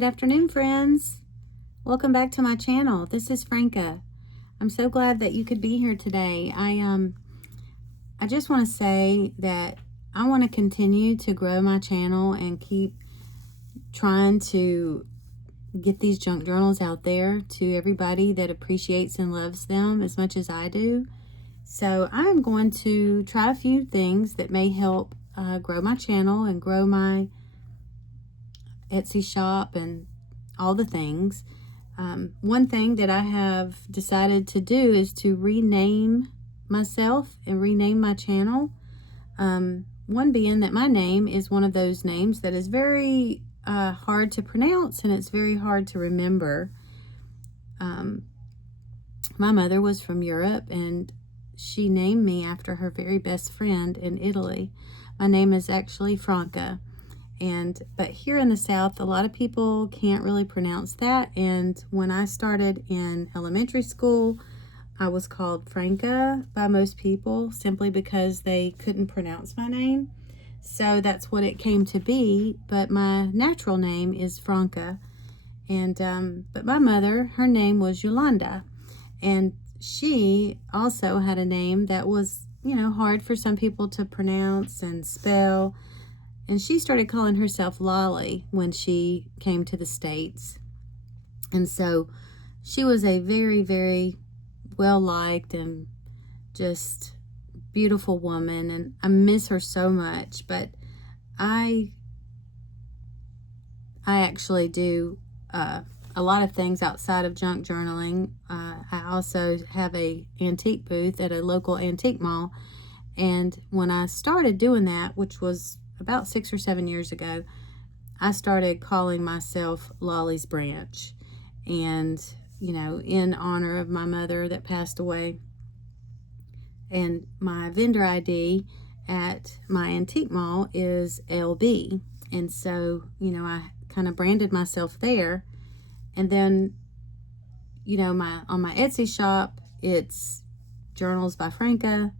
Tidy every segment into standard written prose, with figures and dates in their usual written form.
Good afternoon, friends. Welcome back to my channel. This is Franca. I'm so glad that you could be here today. I just want to say that I want to continue to grow my channel and keep trying to get these junk journals out there to everybody that appreciates and loves them as much as I do. So I'm going to try a few things that may help grow my channel and grow my Etsy shop and all the things. One thing that I have decided to do is to rename myself and rename my channel. One being that my name is one of those names that is very hard to pronounce, and it's very hard to remember. My mother was from Europe, and she named me after her very best friend in Italy. My name is actually Franca. But here in the South, a lot of people can't really pronounce that. And when I started in elementary school, I was called Franca by most people simply because they couldn't pronounce my name. So that's what it came to be. But my natural name is Franca. But my mother, her name was Yolanda. And she also had a name that was, hard for some people to pronounce and spell. And she started calling herself Lolly when she came to the States. And so she was a very, very well-liked and just beautiful woman. And I miss her so much. But I actually do a lot of things outside of junk journaling. I also have a antique booth at a local antique mall. And when I started doing that, which was about 6 or 7 years ago, I started calling myself Lolly's Branch. And, in honor of my mother that passed away. And my vendor ID at my antique mall is LB. And so, I kind of branded myself there. And then, on my Etsy shop, it's Journals by Franca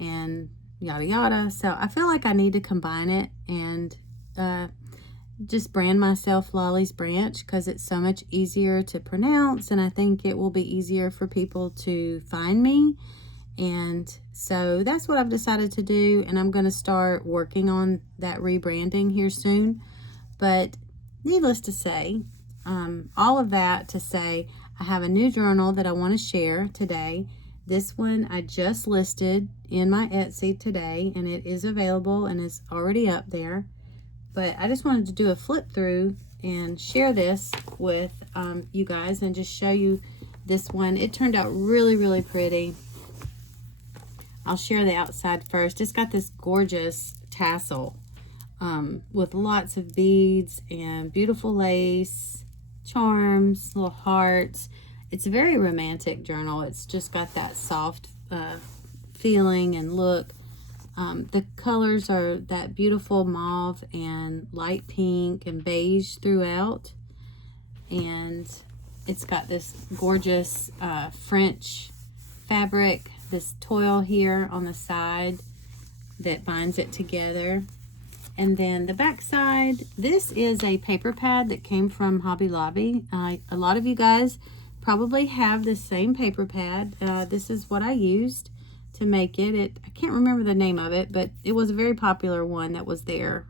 and yada yada. So I feel like I need to combine it and just brand myself Lolly's Branch because it's so much easier to pronounce, and I think it will be easier for people to find me. And so that's what I've decided to do, and I'm going to start working on that rebranding here soon. But needless to say, all of that to say, I have a new journal that I want to share today. This one I just listed in my Etsy today, and it is available and is already up there. But I just wanted to do a flip through and share this with you guys and just show you this one. It turned out really, really pretty. I'll share the outside first. It's got this gorgeous tassel with lots of beads and beautiful lace, charms, little hearts. It's a very romantic journal. It's just got that soft feeling and look. The colors are that beautiful mauve and light pink and beige throughout. And it's got this gorgeous French fabric, this toile here on the side that binds it together. And then the back side, this is a paper pad that came from Hobby Lobby. A lot of you guys probably have the same paper pad. This is what I used to make it. I can't remember the name of it, but it was a very popular one that was there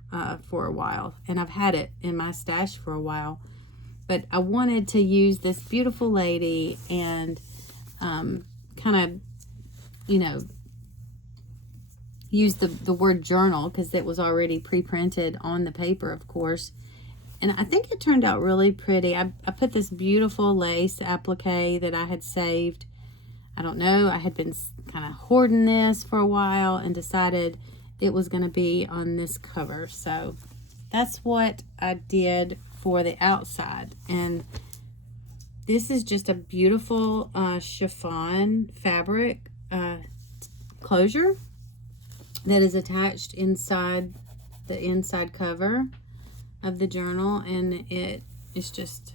for a while, and I've had it in my stash for a while. But I wanted to use this beautiful lady and kind of, use the word journal because it was already pre-printed on the paper, of course. And I think it turned out really pretty. I put this beautiful lace applique that I had saved. I don't know, I had been kind of hoarding this for a while and decided it was going to be on this cover. So that's what I did for the outside. And this is just a beautiful chiffon fabric closure that is attached inside the inside cover of the journal, and it is just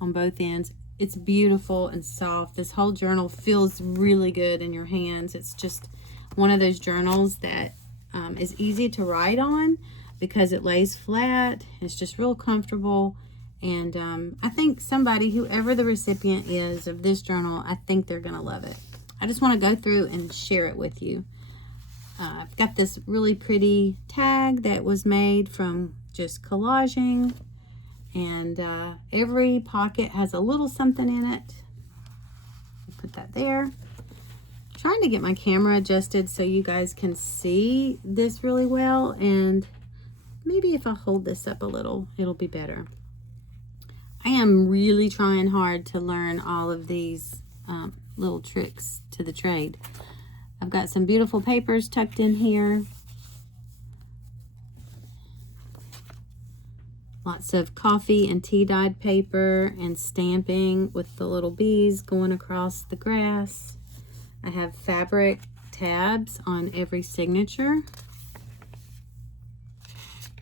on both ends. It's beautiful and soft. This whole journal feels really good in your hands. It's just one of those journals that is easy to write on, because it lays flat. It's just real comfortable. And I think somebody, whoever the recipient is of this journal, I think they're going to love it. I just want to go through and share it with you. I've got this really pretty tag that was made from just collaging. And every pocket has a little something in it. Put that there. Trying to get my camera adjusted so you guys can see this really well. And maybe if I hold this up a little, it'll be better. I am really trying hard to learn all of these little tricks to the trade. I've got some beautiful papers tucked in here. Lots of coffee and tea dyed paper and stamping with the little bees going across the grass. I have fabric tabs on every signature.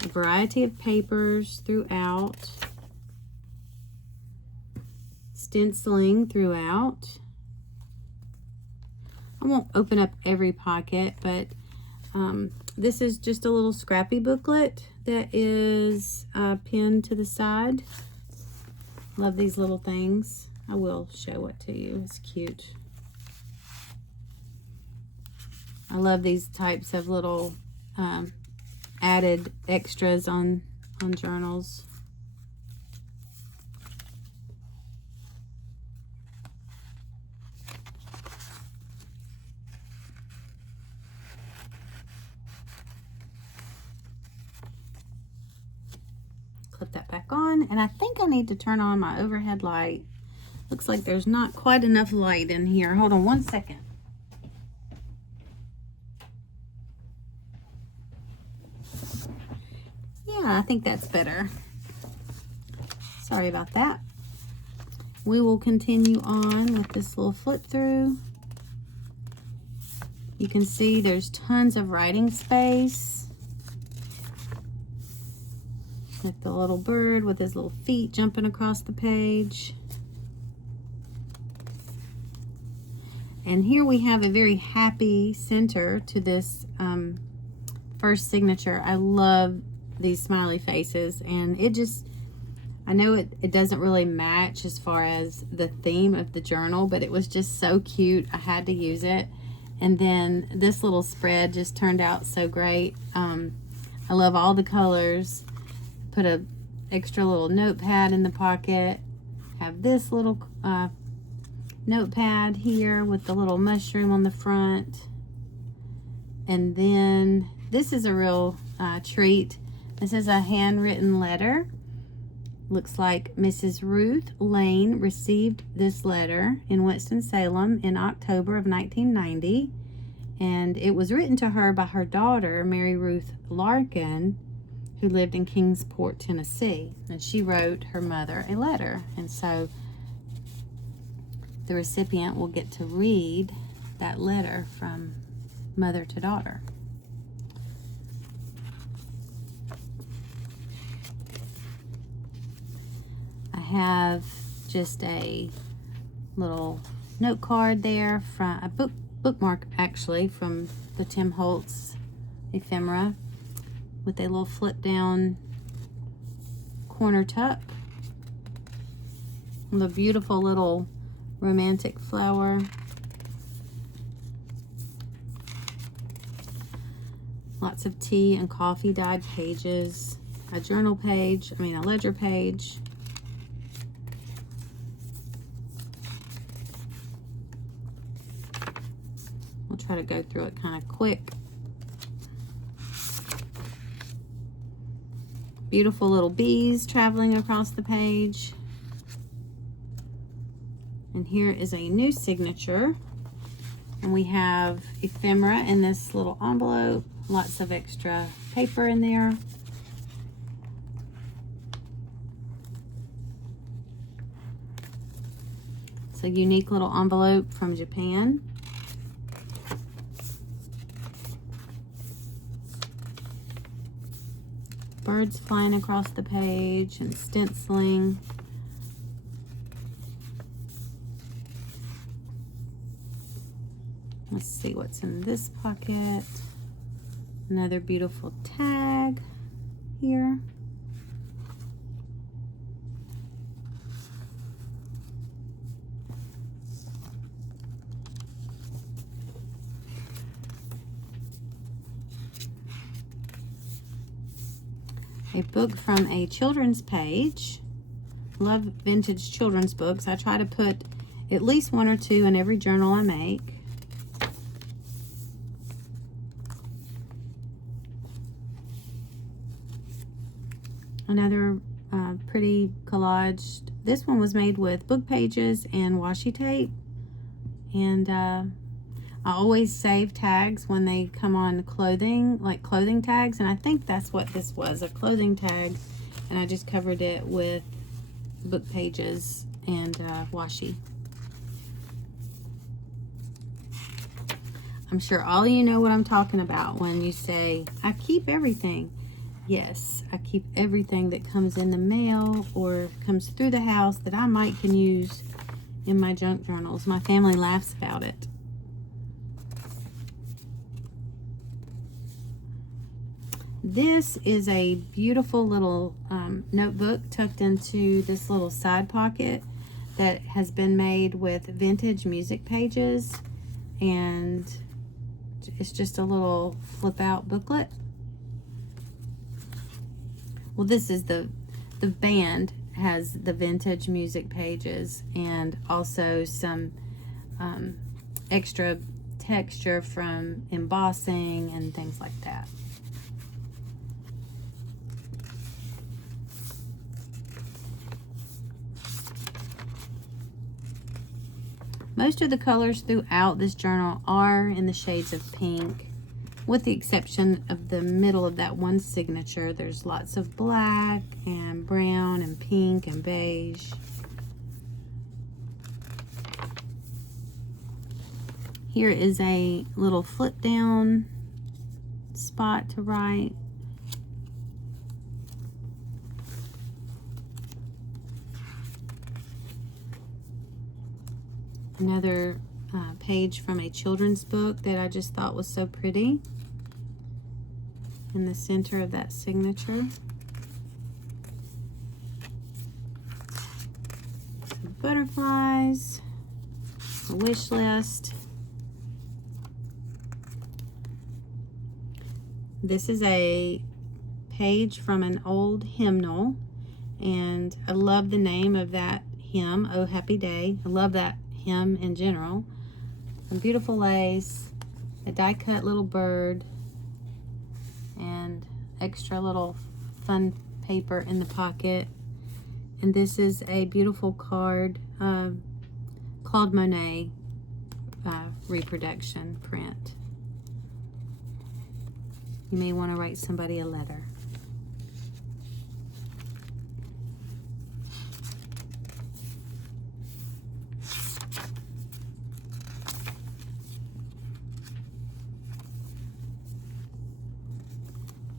A variety of papers throughout. Stenciling throughout. I won't open up every pocket, but this is just a little scrappy booklet that is pinned to the side. Love these little things. I will show it to you. It's cute. I love these types of little added extras on journals. Clip that back on, and I think I need to turn on my overhead light. Looks like there's not quite enough light in here. Hold on one second. Yeah, I think that's better. Sorry about that. We will continue on with this little flip through. You can see there's tons of writing space. With the little bird with his little feet jumping across the page. And here we have a very happy center to this first signature. I love these smiley faces, and it just, I know it doesn't really match as far as the theme of the journal, but it was just so cute. I had to use it. And then this little spread just turned out so great. I love all the colors. Put a extra little notepad in the pocket. Have this little notepad here with the little mushroom on the front. And then this is a real treat. This is a handwritten letter. Looks like Mrs. Ruth Lane received this letter in Winston-Salem in October of 1990. And it was written to her by her daughter, Mary Ruth Larkin, who lived in Kingsport, Tennessee. And she wrote her mother a letter. And so the recipient will get to read that letter from mother to daughter. I have just a little note card there from a bookmark actually from the Tim Holtz ephemera with a little flip down corner tuck. With a beautiful little romantic flower. Lots of tea and coffee dyed pages. A journal page, a ledger page. We'll try to go through it kind of quick. Beautiful little bees traveling across the page. And here is a new signature. And we have ephemera in this little envelope. Lots of extra paper in there. It's a unique little envelope from Japan. Birds flying across the page and stenciling. Let's see what's in this pocket. Another beautiful tag. here. A book from a children's page. Love vintage children's books. I try to put at least one or two in every journal I make. Another pretty collage. This one was made with book pages and washi tape. And I always save tags when they come on clothing, like clothing tags. And I think that's what this was, a clothing tag. And I just covered it with book pages and washi. I'm sure all of you know what I'm talking about when you say, I keep everything. Yes, I keep everything that comes in the mail or comes through the house that I might can use in my junk journals. My family laughs about it. This is a beautiful little notebook tucked into this little side pocket that has been made with vintage music pages, and it's just a little flip out booklet. Well, this is the band has the vintage music pages and also some extra texture from embossing and things like that. Most of the colors throughout this journal are in the shades of pink, with the exception of the middle of that one signature. There's lots of black and brown and pink and beige. Here is a little flip down spot to write. Another page from a children's book that I just thought was so pretty in the center of that signature. Some butterflies, a wish list. This is a page from an old hymnal, and I love the name of that hymn, Oh Happy Day. I love that hymn in general. Some beautiful lace, a die cut little bird, and extra little fun paper in the pocket. And this is a beautiful card, Claude Monet reproduction print. You may want to write somebody a letter.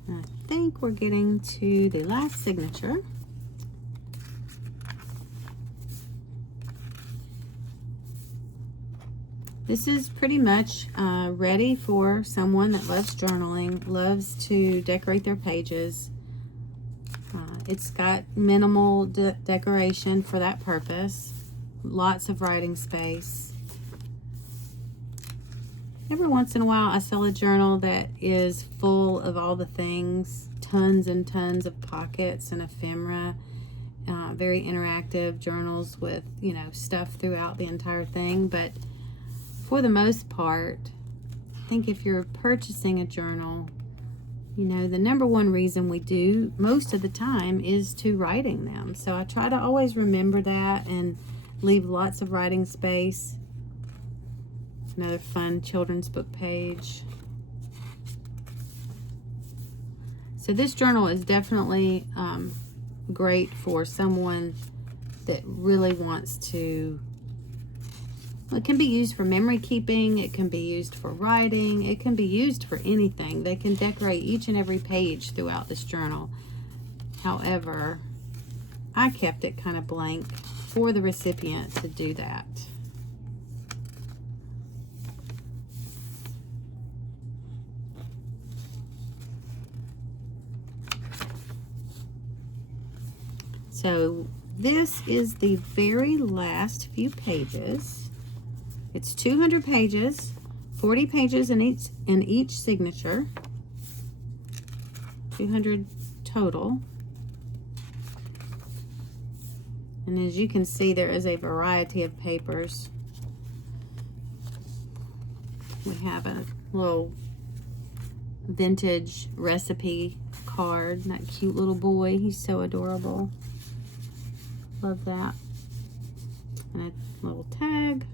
I think we're getting to the last signature. This is pretty much ready for someone that loves journaling, loves to decorate their pages. It's got minimal decoration for that purpose. Lots of writing space. Every once in a while I sell a journal that is full of all the things, tons and tons of pockets and ephemera, very interactive journals with, you know, stuff throughout the entire thing. But for the most part, I think if you're purchasing a journal, you know, the number one reason we do most of the time is to writing them. So I try to always remember that and leave lots of writing space. Another fun children's book page. So this journal is definitely great for someone that really wants to. Well, it can be used for memory keeping, it can be used for writing, it can be used for anything. They can decorate each and every page throughout this journal. However, I kept it kind of blank for the recipient to do that. So this is the very last few pages. It's 200 pages, 40 pages in each signature, 200 total. And as you can see, there is a variety of papers. We have a little vintage recipe card. That cute little boy, he's so adorable. Love that. And a little tag,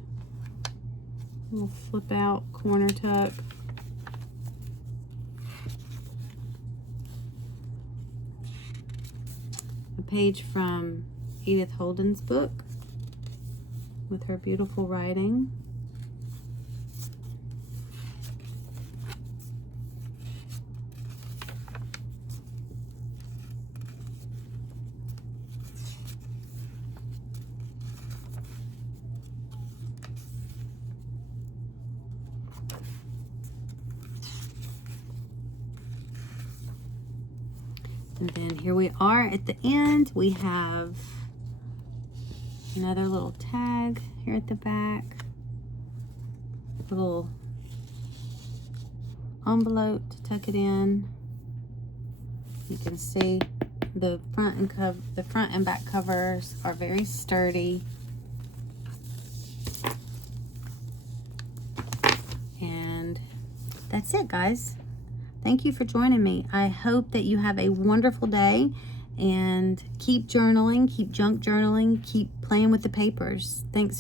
little flip out corner tuck. A page from Edith Holden's book with her beautiful writing. And then here we are at the end. We have another little tag here at the back. Little envelope to tuck it in. You can see the front and back covers are very sturdy. And that's it, guys. Thank you for joining me. I hope that you have a wonderful day, and keep journaling, keep junk journaling, keep playing with the papers. Thanks for